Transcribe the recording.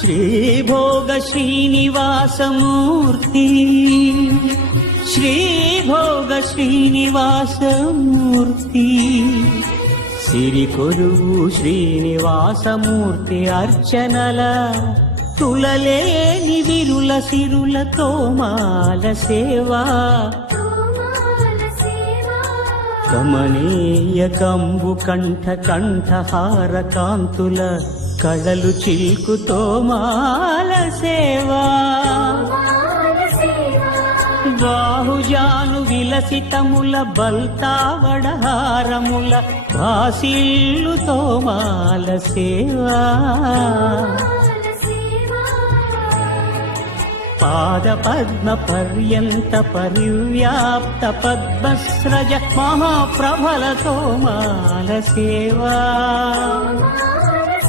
శ్రీభోగ శ్రీనివాసమూర్తి శ్రీభోగ శ్రీనివాసమూర్తి సిరికొరువు శ్రీనివాసమూర్తి అర్చనల తులలేని విరుల సిరుల తోమాల సేవా కమనీయ కంబు కంఠ కంఠహార కాంతుల కళలు చిల్కు తోమాల సేవా బాహుజాను విలసితముల బల్తావడహారముల వాసిల్లు తోమాల సేవా పాద పద్మ పర్యంత పరివ్యాప్త పద్మస్రజ మహాప్రభల తోమాల సేవా